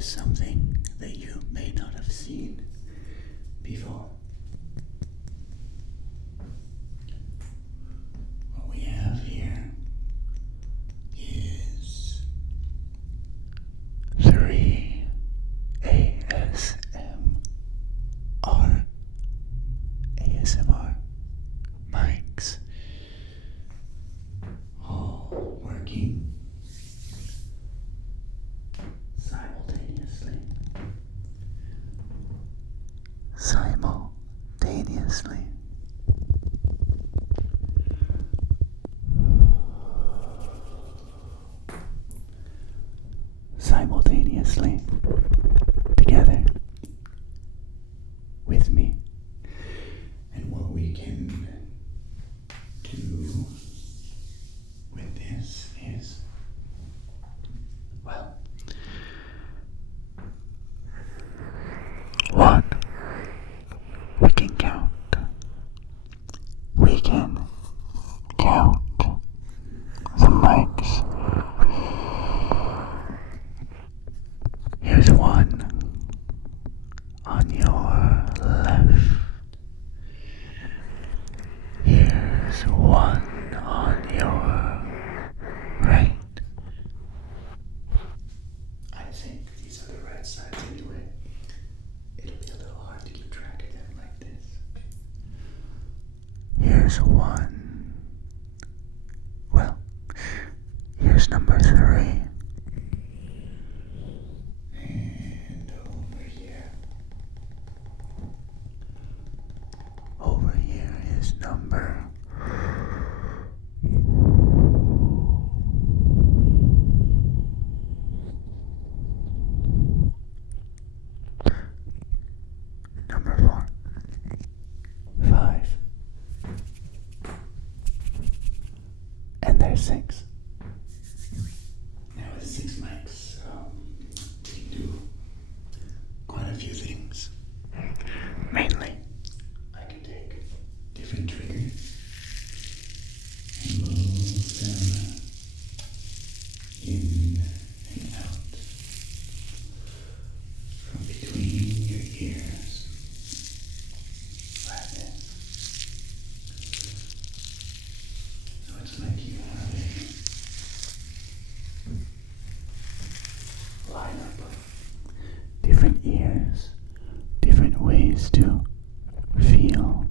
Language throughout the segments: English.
notice something that you may not have seen before. What we have here is 3 ASMR mics, all working simultaneously. Simultaneously together with me. And what we can do with this is, well, 1, we can count. We can count the mics. Here's 1 on your left. Here's 1 on your right. I think these are the right sides anyway. It'll be a little hard to keep track of them like this. Here's 1. Well, here's number 3. And over here. Over here is number 4, 5, and there's 6. Now with 6 mics, we can do quite a few things. Mainly, I can take different triggers and move them in and out from between your ears, like this. So it's like you have a lineup of different ears, different ways to feel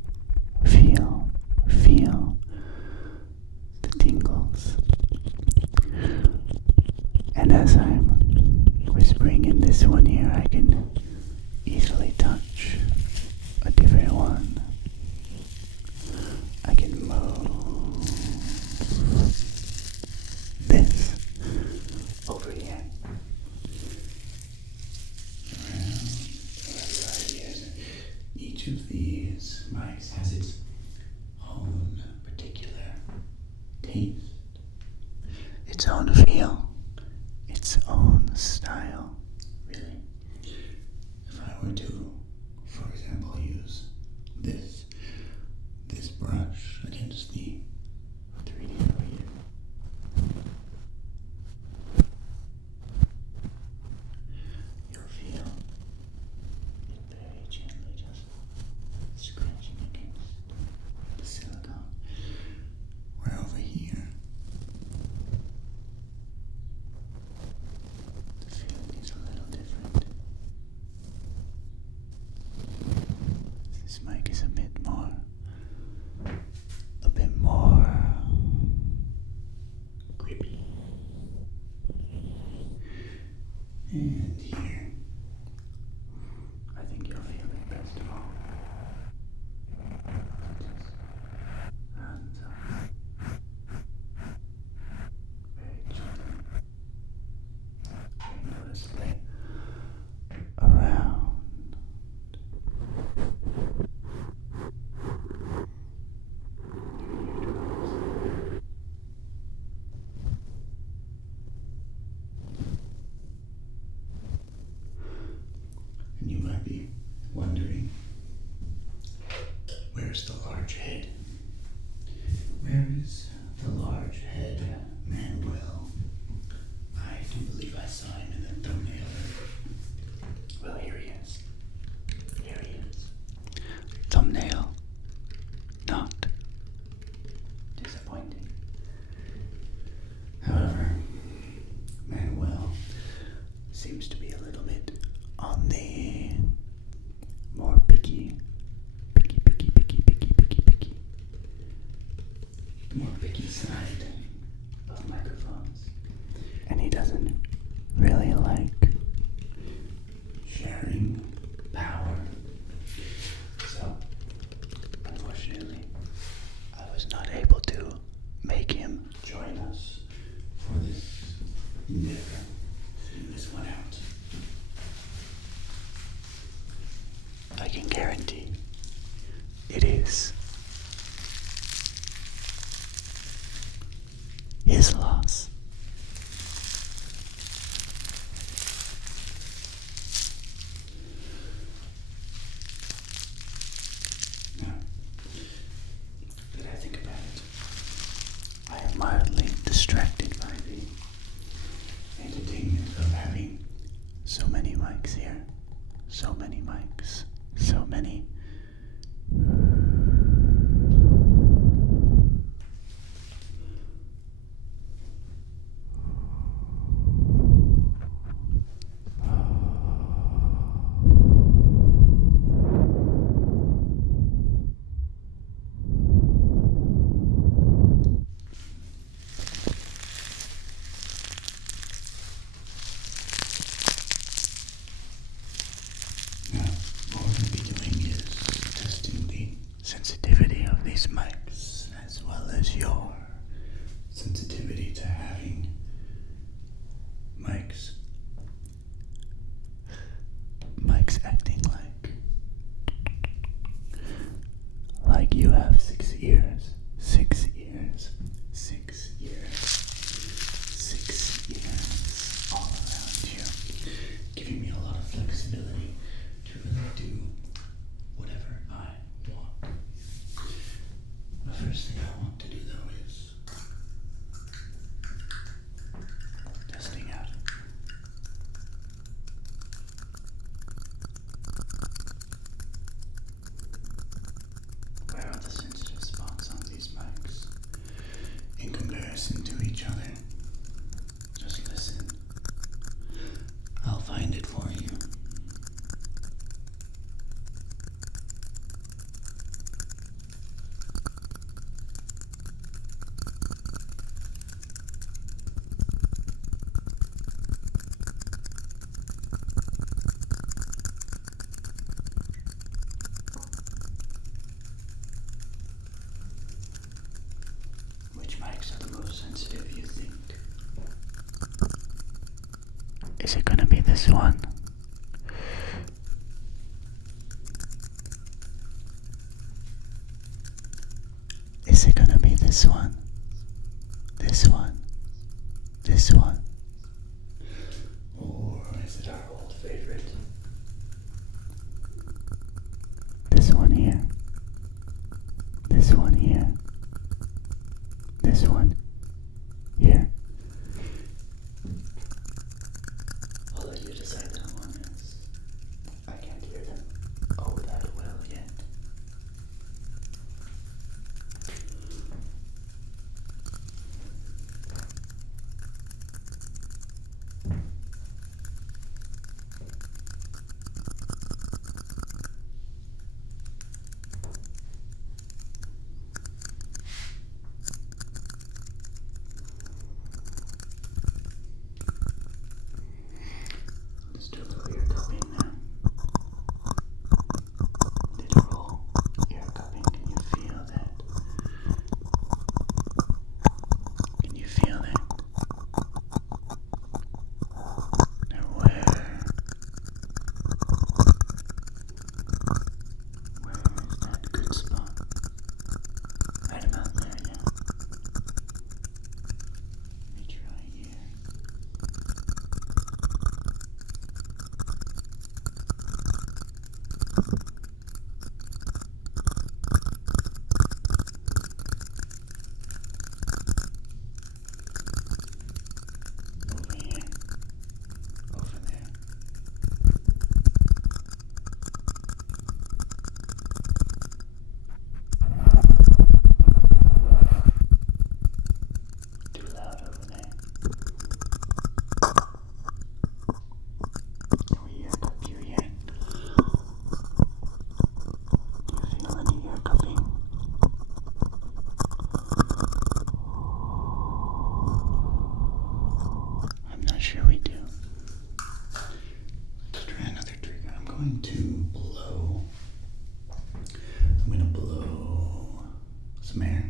the tingles. And as I'm whispering in this one here, I can easily touch a different one. I can move this over here. Around the right ears. Each of these mics has its own particular taste, its own feel, its own style, really. If I were to, for example, use this brush against the 3D over here, you'll feel it very gently just scratching against the silicone. Where over here, the feeling is a little different. This mic is a bit more grippy. And here, I think you'll feel it best of all. Just hands up, very gently, very noticeably around. And you might be wondering, where's the large head? Where is the large head Manwelle? I do believe I saw him in the thumbnail Well, here he is. Here he is. Thumbnail. Not disappointing. However, Manwelle seems to be a little bit on the more picky, more picky side of microphones. And he doesn't really like sharing power. So, unfortunately, I was not able to make him join us for this endeavor. This one out. I can guarantee it is his loss. Now, that I think about it, I am mildly distracted by the entertainment of having so many mics here. So many mics. So many. Sensitivity of these mics, as well as your sensitivity to having mics acting like you have 6 ears. 6 ears. 6 ears. 6 ears all around you, giving me a lot of flexibility to really do whatever I want. The first thing I want to do though is testing out. Where are the sensitive spots on these mics in comparison to each other? Just listen. I'll find it for you. Which mics are the most sensitive, you think? Is it gonna be this one? Is it gonna be this one? This one? This one? Or is it our old favorite? This one here? This one here? This one here? I'll let you decide that one is. I can't hear them that well yet. some air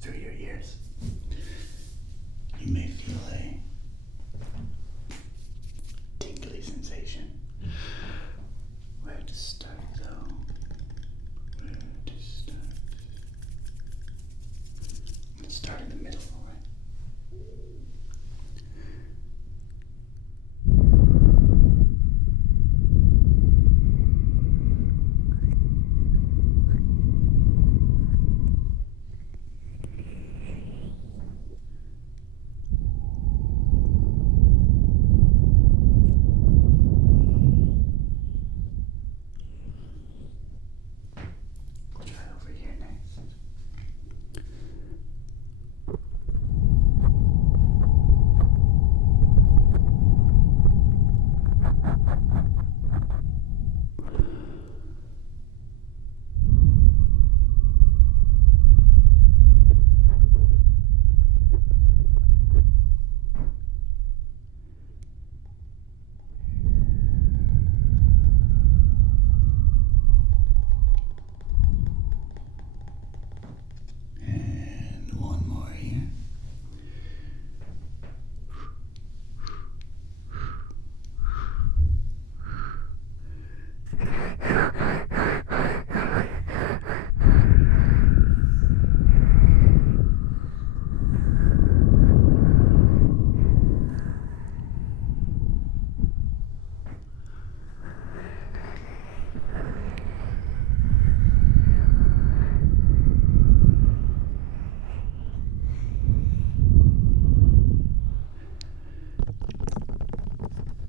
through your ears. You may feel a tingly sensation. Where to start though? Where to start? Let's start in the middle, alright?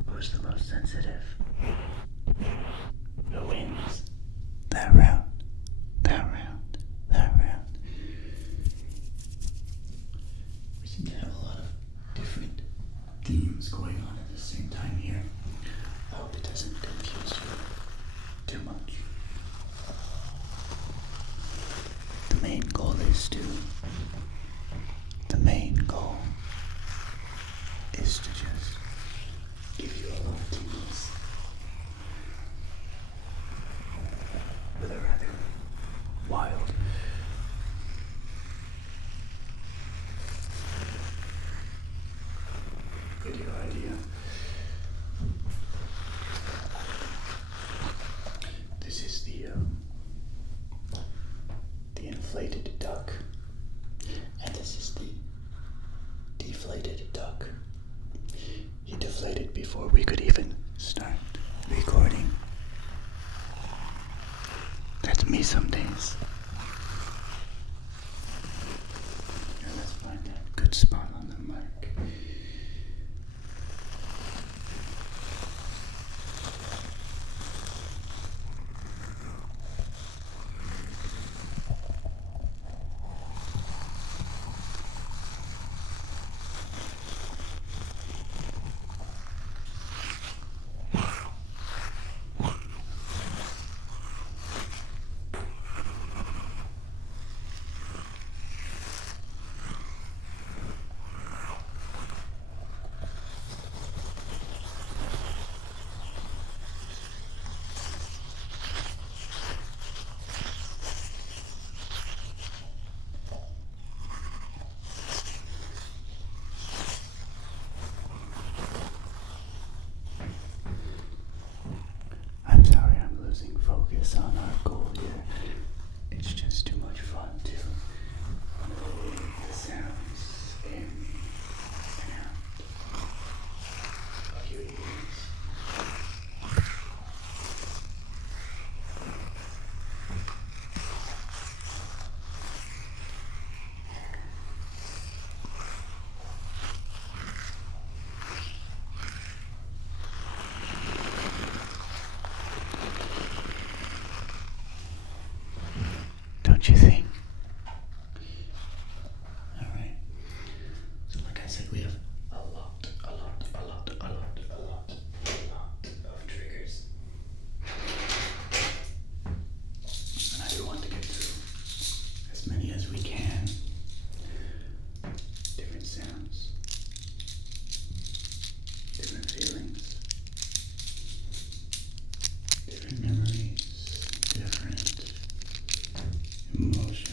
Who's the most sensitive? Who wins? That round. We seem to have a lot of different themes going on at the same time here. I hope it doesn't confuse you too much. The main goal is to just give you a lot of tingles with a rather wild video idea. This is the inflated duck, and this is the deflated duck. He deflated before we could even start recording. That's me some days. Now let's find that good spot on the mic. Focus on our goal here. It's just too much fun to play the sounds in and out of your ears. Don't you think? Alright. So like I said, we have a lot of triggers. And I do want to get through as many as we can. Different sounds. Different feelings. Different memories. Different emotions.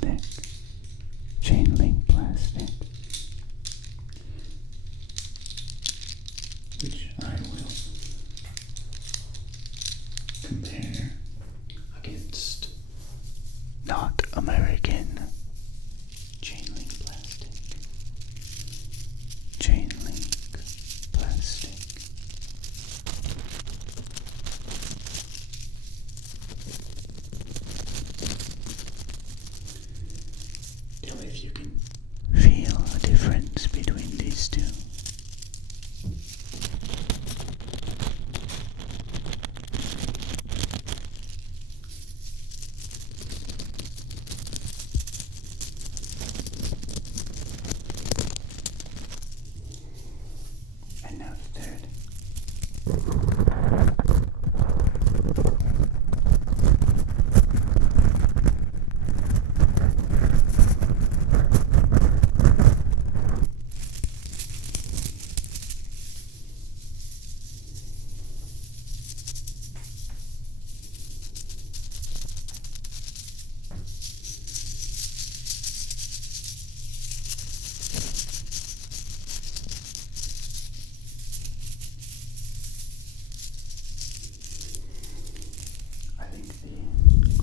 plastic, chain link plastic, which I will compare against not American chain link plastic. Chain link plastic. Tell me if you can feel a difference between these two. And now the third.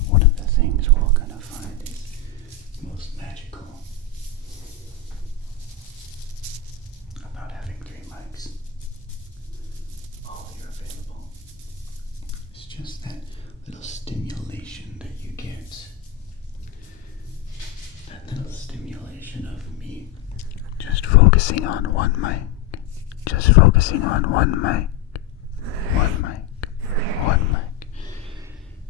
One of the things we're gonna find is most magical about having 3 mics all here available. It's just that little stimulation that you get. That little stimulation of me just focusing on one mic. Just focusing on one mic. One mic. One mic.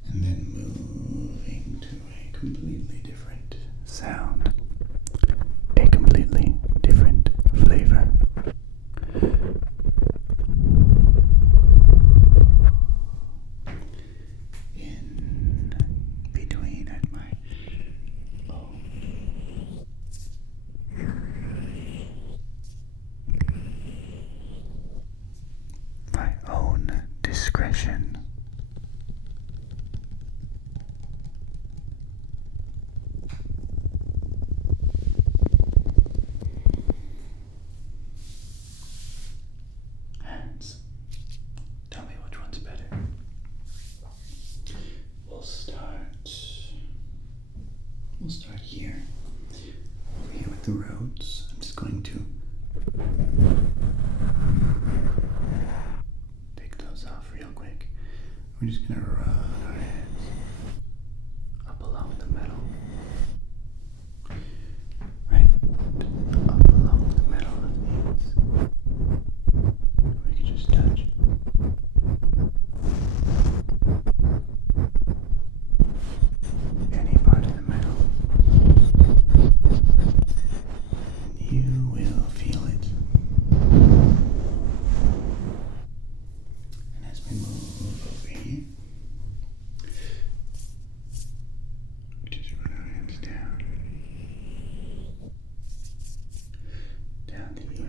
And then moving to a completely different sound, a completely different flavor. In between at my own discretion. Tell me which one's better. We'll start here. Over here with the roads. I'm just going to take those off real quick. We're just gonna run our hands up along the metal. Right? Up along the metal of these. We can just touch. Any part of the metal. You will feel it. And as we move over here, we just run our hands down. Down to here.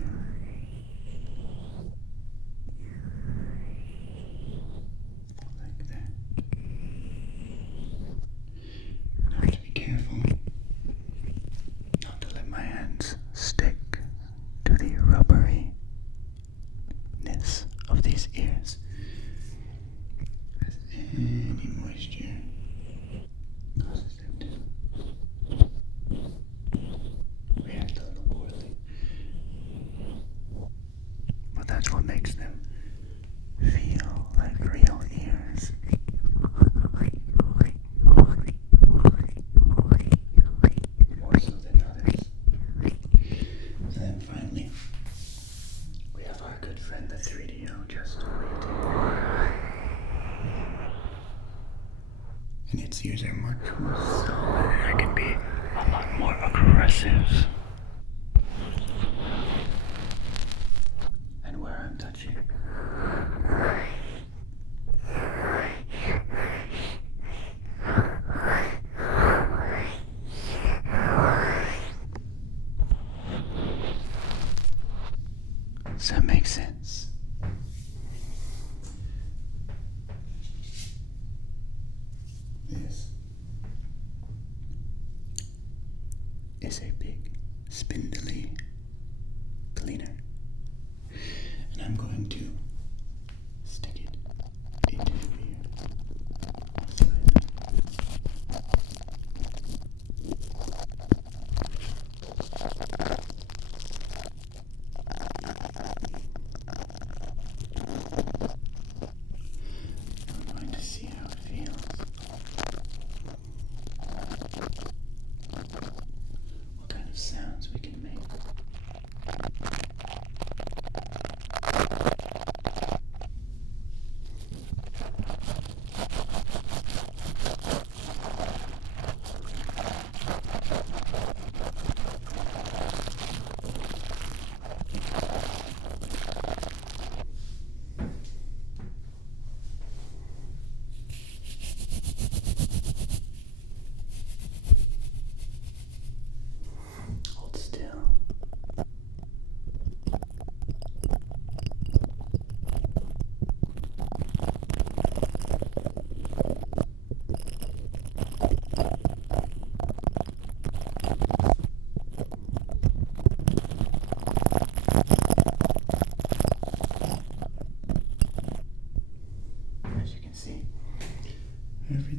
Like that. I have to be careful not to let my hands stick to the rubberiness of these ears. As any moisture causes them to react a little poorly. But that's what makes them feel like real ears. More so than others. So then finally, we have our good friend the 3DO just waiting. And its ears are much more solid and I can be a lot more aggressive. And where I'm touching. Does that make sense? This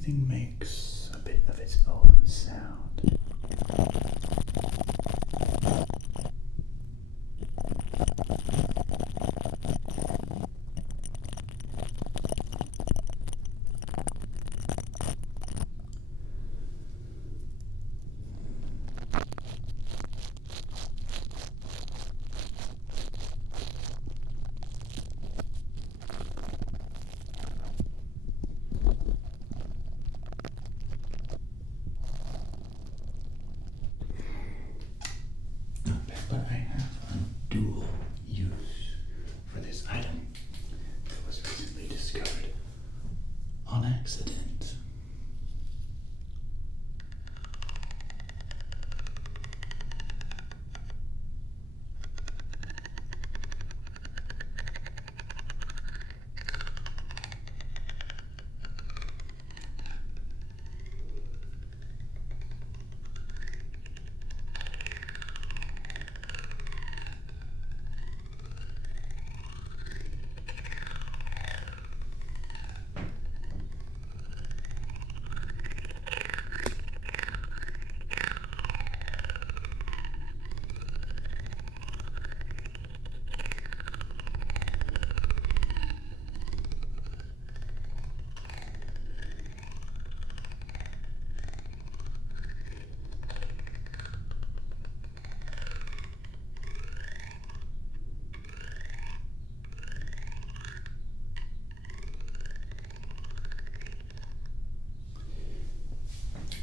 everything makes a bit of its own sound. But I have a dual use for this item that was recently discovered on accident.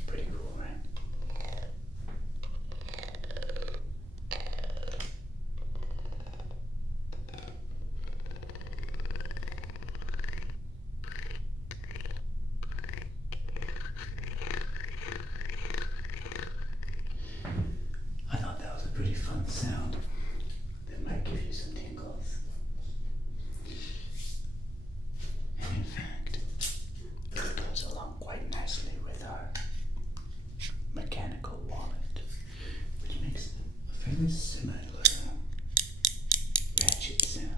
Pretty cool, right? I thought that was a pretty fun sound that might give you some tingles. And in fact, it goes along quite nicely with our mechanical wallet, which makes a fairly similar ratchet sound.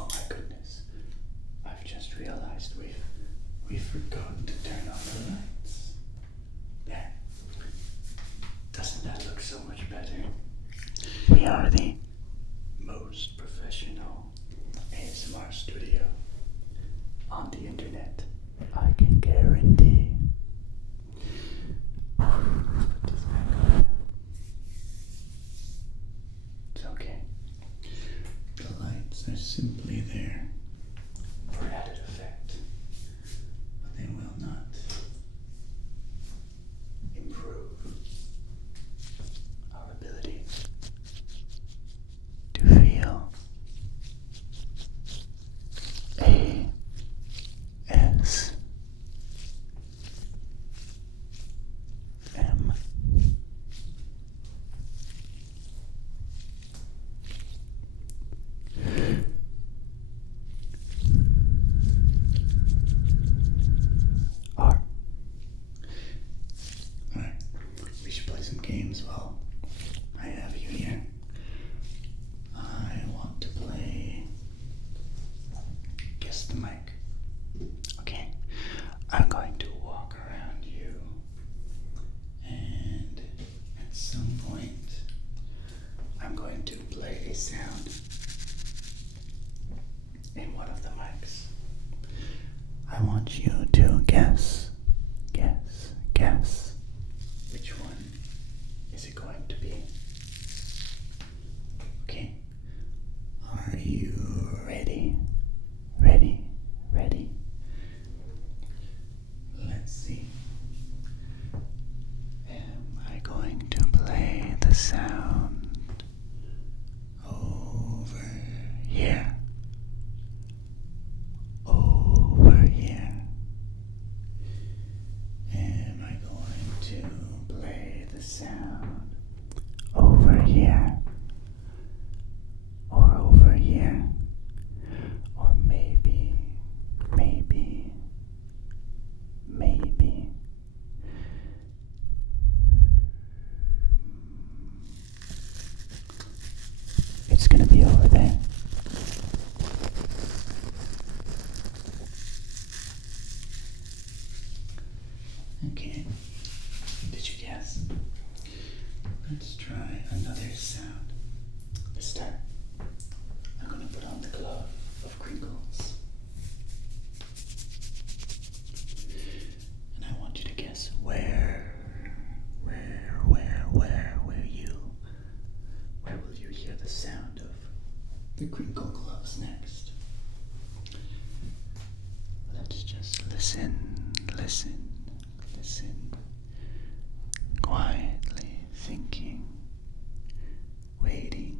Oh my goodness. I've just realized we've forgotten to turn on the lights. There. Doesn't that look so much better? We are the most professional ASMR studio on the internet. I can guarantee. Put this back on now. It's okay. The lights are simply there for added effect, but they will not improve our ability to feel ASMR. want you to guess, which one is it going to be? Okay, are you ready? Ready? Let's see. Am I going to play the sound over here? Over here. Am I going to play the sound over here? Or over here? Or maybe. It's gonna be over there. Okay, did you guess? Let's try another sound. This time, I'm gonna put on the glove of crinkles. And I want you to guess where will you hear the sound of the crinkle gloves next? Let's just listen. Quietly thinking, waiting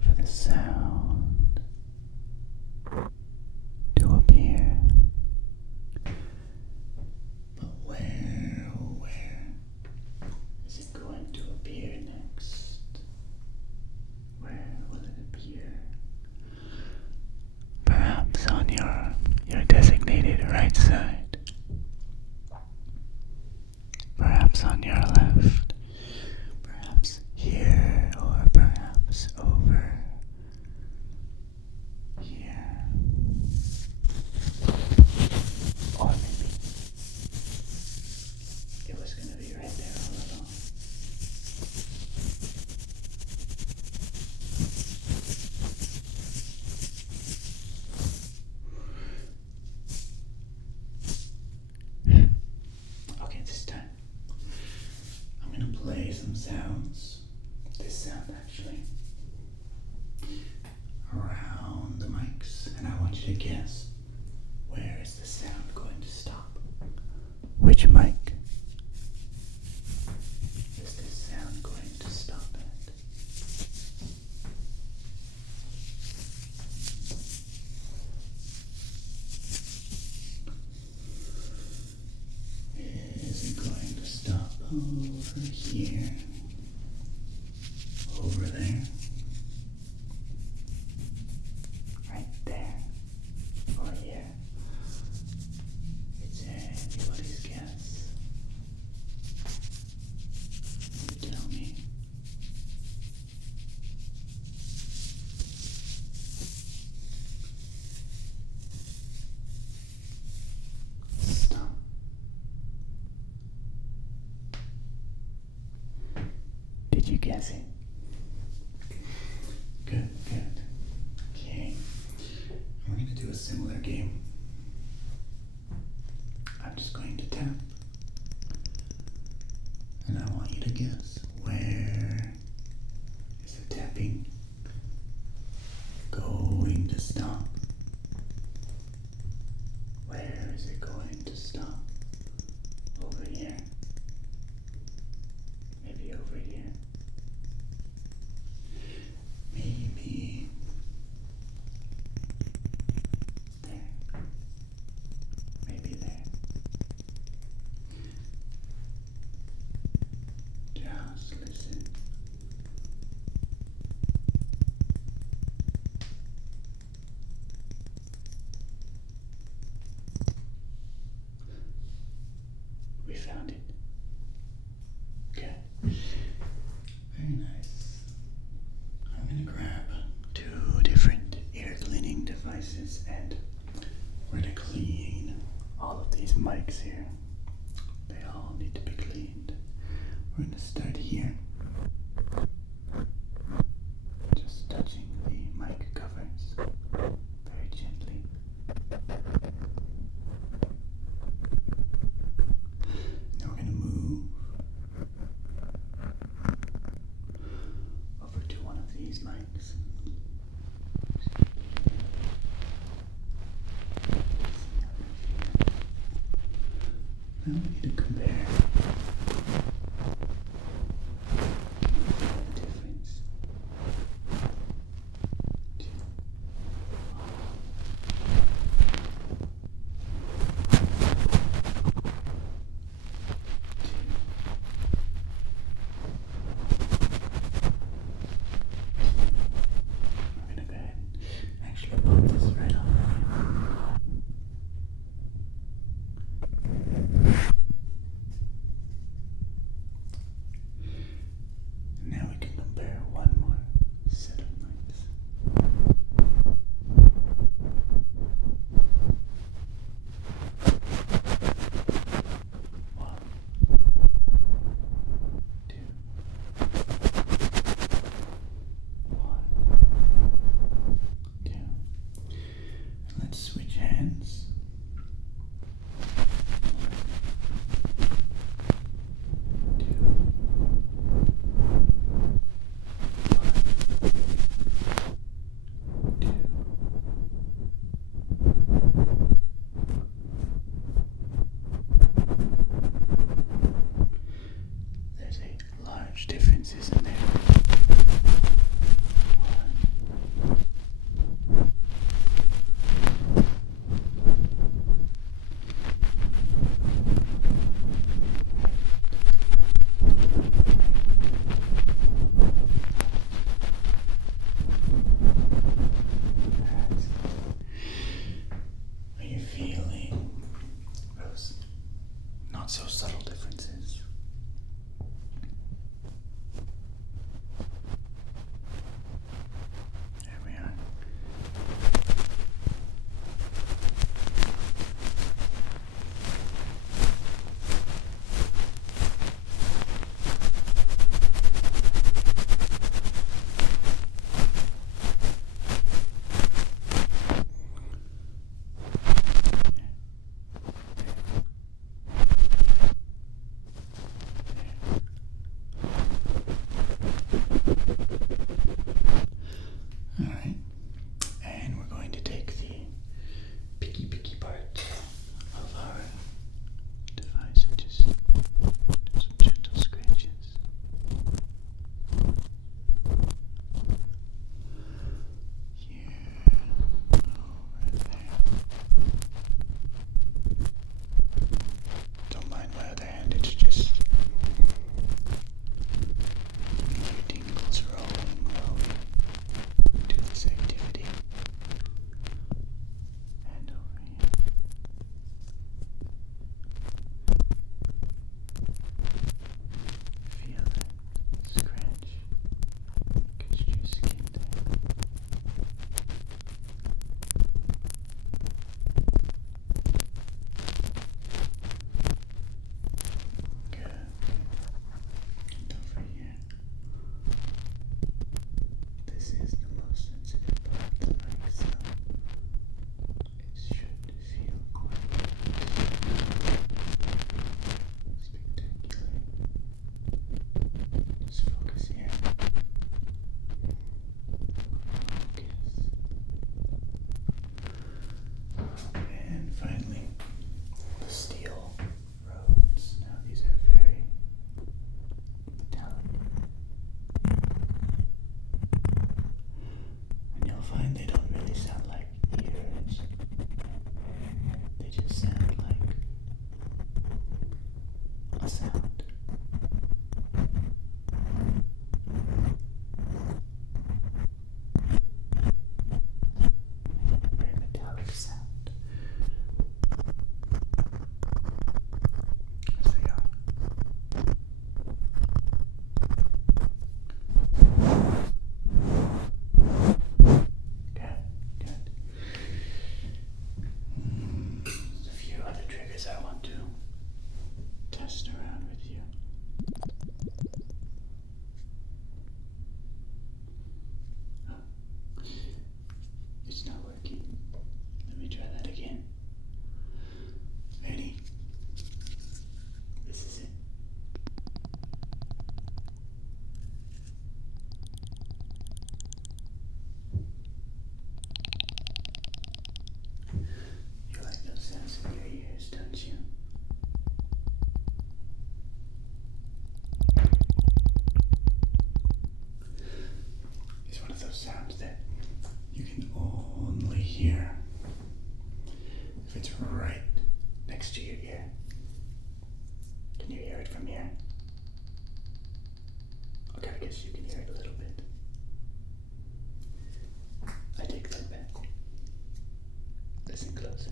for the sound to appear. But where is it going to appear next? Where will it appear? Perhaps on your designated right side. Perhaps on your left. Perhaps here, or perhaps over here. Or maybe it was going to be right there all along. Okay, this time I'm going to play some sounds. This sound actually around the mics, and I want you to guess, where is the sound going to stop? Which mic is this sound going to stop at? Is it going to stop over here? Over there? Right there? Or here? It's anybody's guess. You tell me. Stop. Did you guess it? Good. Okay. We're going to do a similar game. I'm just going to tap. And I want you to guess, where is the tapping going to stop? Where is it going to stop? Over here. Maybe over here. Maybe there. Maybe there. Just listen. We found it. Good. Very nice. I'm going to grab 2 different ear cleaning devices, and we're going to clean all of these mics here. They all need to be cleaned. We're going to start here. Just touching the mic covers. Now we need to compare the difference. I'm gonna go ahead and actually pop this right off. Now we can compare one more set of lines. One, two, one, two. And let's switch hands. There's a large difference, isn't there? Are you feeling those not so subtle differences? There we are. Alright, and we're going to take the picky part of our device and just do some gentle scratches. Here, over there. Don't mind my other hand, it's just your tingles rolling while we do this activity. And over here. Feel that scratch against your skin there. Good. And over here. This is the most sensitive part of the mic, so it should feel quite spectacular. Just focus here. Focus. And finally, the steel roads. Now these are very metallic. And you'll find they don't really sound like ears. They just sound like a sound. Very metallic sound. As they are. Good, good. There's a few next to your ear. Can you hear it from here? Okay, I guess you can hear it a little bit. I take that back. Listen closer.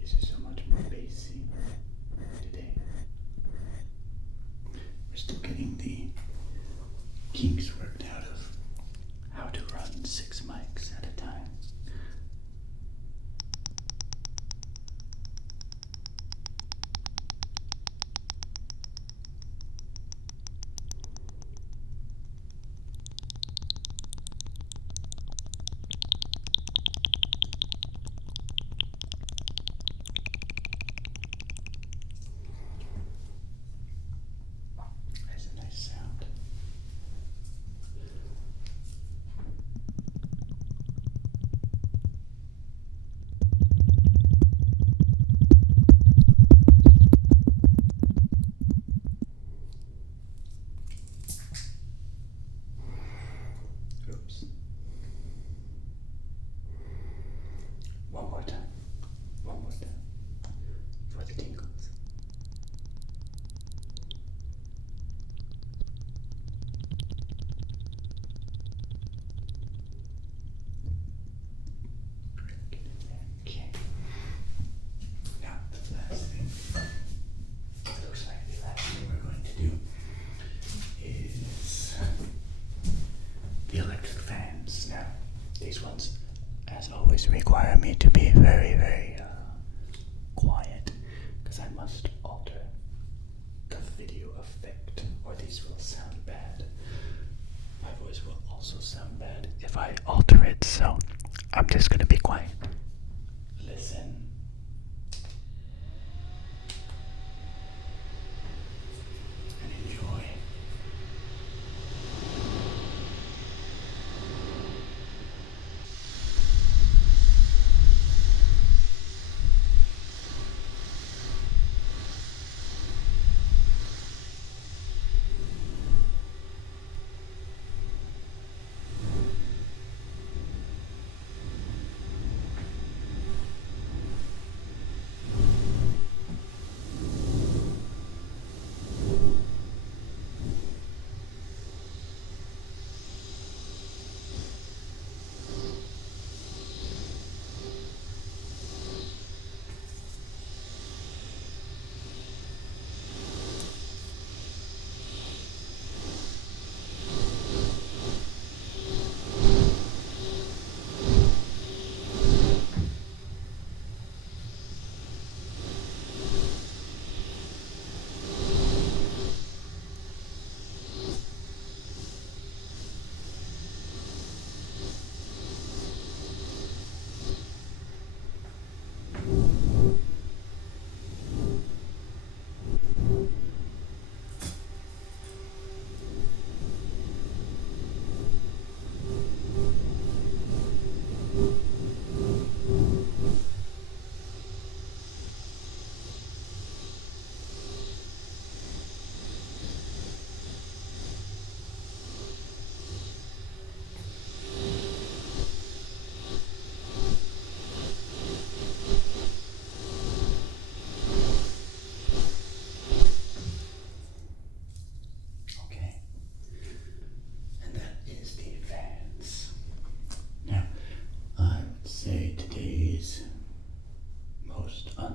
This is so much more bassy today. We're still getting the kinks worked out of how to run 6 mics at a time. That's a nice sound. Oops. One more time. One more time. For the tingles. Get in there. Okay. Now, the last thing. It looks like the last thing we're going to do is the electric fans. Now, these ones, as always, require me to be very, very quiet because I must alter the video effect or these will sound bad. My voice will also sound bad if I alter it, so I'm just going to be quiet. Listen. And enjoy.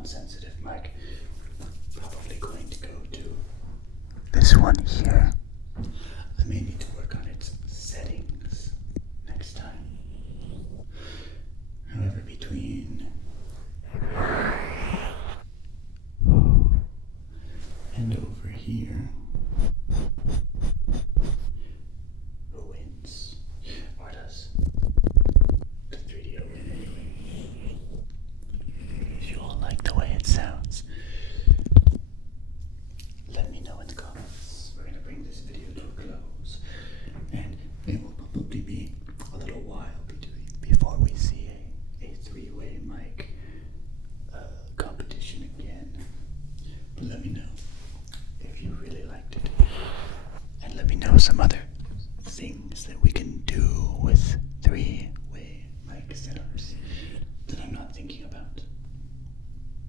Sensitive mic. Probably going to go to this one here. I may need to work on its settings next time. However, between and over here, who wins? Or does the 3DO win anyway? If you all like the way it sounds, let me know in the comments. We're going to bring this video to a close. some other things that we can do with three-way mic setups that I'm not thinking about.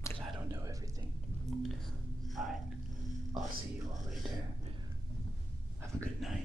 Because I don't know everything. Alright, I'll see you all later. Have a good night.